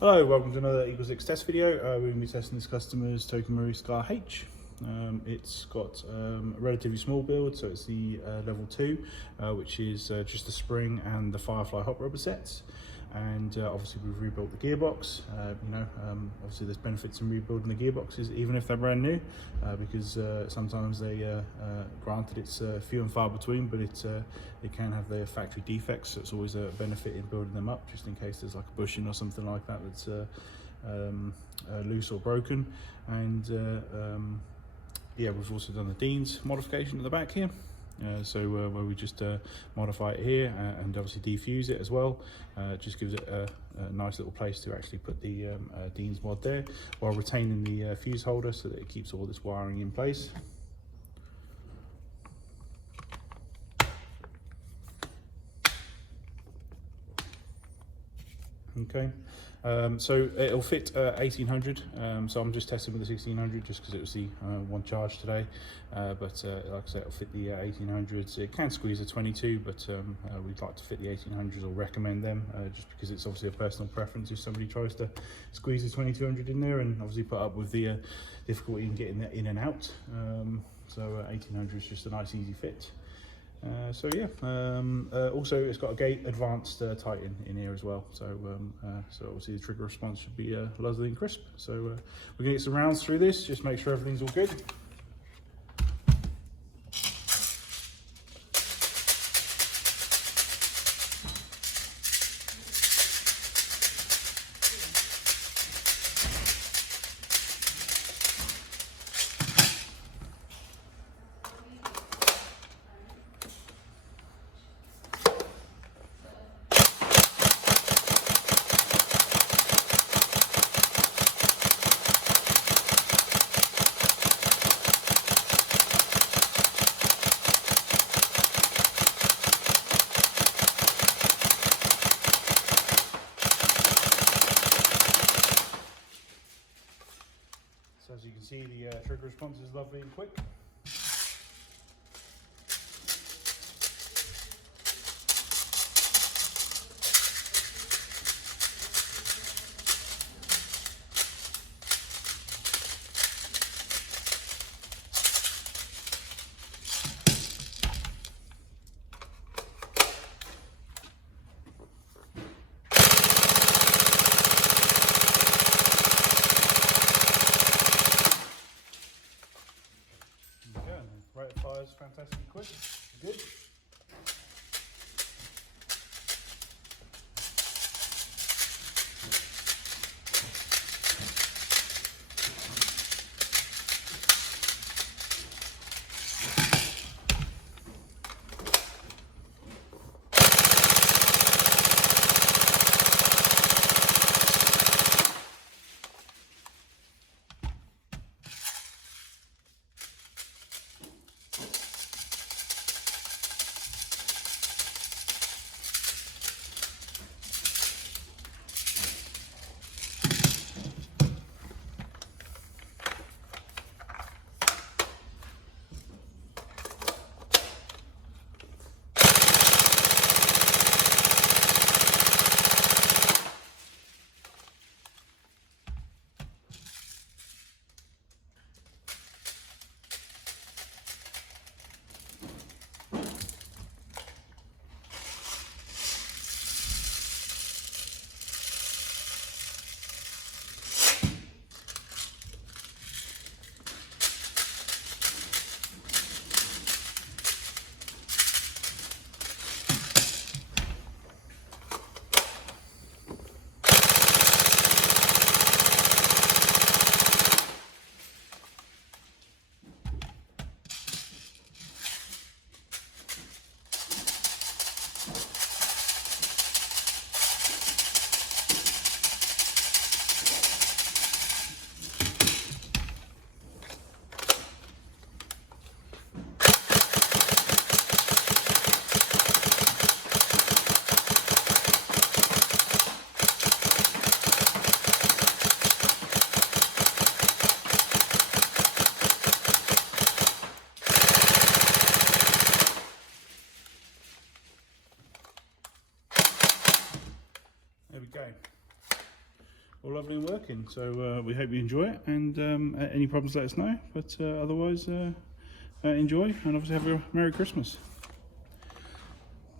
Hello, welcome to another EagleSix test video. We're going to be testing this customer's Tokamori Scar H. It's got a relatively small build, so it's the level 2, which is just the spring and the Firefly Hop Rubber sets. And obviously we've rebuilt the gearbox. Obviously there's benefits in rebuilding the gearboxes even if they're brand new, because sometimes they, granted it's few and far between, but it can have their factory defects, so it's always a benefit in building them up just in case there's like a bushing or something like that that's loose or broken. And yeah, we've also done the Dean's modification at the back here. Where we just modify it here and obviously defuse it as well. It just gives it a nice little place to actually put the Dean's mod there, while retaining the fuse holder so that it keeps all this wiring in place. Okay, so it'll fit 1800, so I'm just testing with the 1600 just because it was the one charge today, but like I said, it'll fit the 1800s. It can squeeze a 22, but we'd like to fit the 1800s or recommend them, just because it's obviously a personal preference if somebody tries to squeeze the 2200 in there, and obviously put up with the difficulty in getting that in and out. So 1800 is just a nice easy fit. Also it's got a gate advanced tighten in here as well, so obviously the trigger response should be lovely and crisp. So we're gonna get some rounds through this, just make sure everything's all good. So as you can see, the trigger response is lovely and quick. Rate of fire is fantastically quick. Good. There we go. all lovely and working. So we hope you enjoy it, and any problems let us know, but otherwise enjoy, and obviously have a Merry Christmas.